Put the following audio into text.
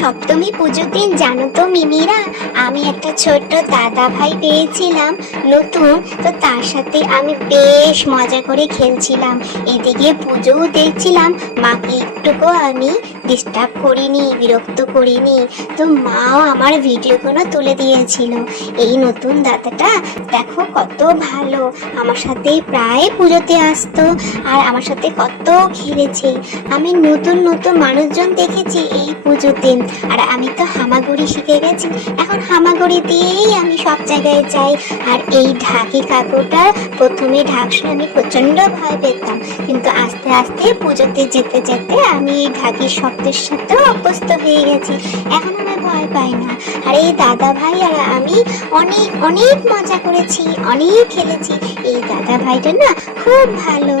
সপ্তমী পুজোর দিন জানো তো মিমিরা, আমি একটা ছোট্ট দাদা ভাই পেয়েছিলাম নতুন। তো তার সাথে আমি বেশ মজা করে খেলছিলাম, এদিকে পুজোও দেখছিলাম। মাকে একটুকু আমি ডিস্টার্ব করিনি, বিরক্ত করিনি। তো মাও আমার ভিডিওগুলো তুলে দিয়েছিল। এই নতুন দাদাটা দেখো কত ভালো, আমার সাথে প্রায় পুজোতে আসতো আর আমার সাথে কত খেলেছে। আমি নতুন নতুন মানুষজন দেখেছি এই পুজোতে, আর আমি তো হামাগুড়ি শিখে গেছি। এখন হামাগুড়ি দিয়েই আমি সব জায়গায় যাই। আর এই ঢাকি কাকুটা প্রথমে ঢাক শুনে আমি প্রচন্ড ভয় পেতাম, কিন্তু আস্তে আস্তে পুজোতে যেতে যেতে আমি এই ঢাকির শব্দের সাথেও অভ্যস্ত হয়ে গেছি। এখন আমি ভয় পাই না। আর এই দাদা ভাই আর আমি অনেক অনেক মজা করেছি, অনেক খেলেছি। এই দাদা ভাইটা না খুব ভালো।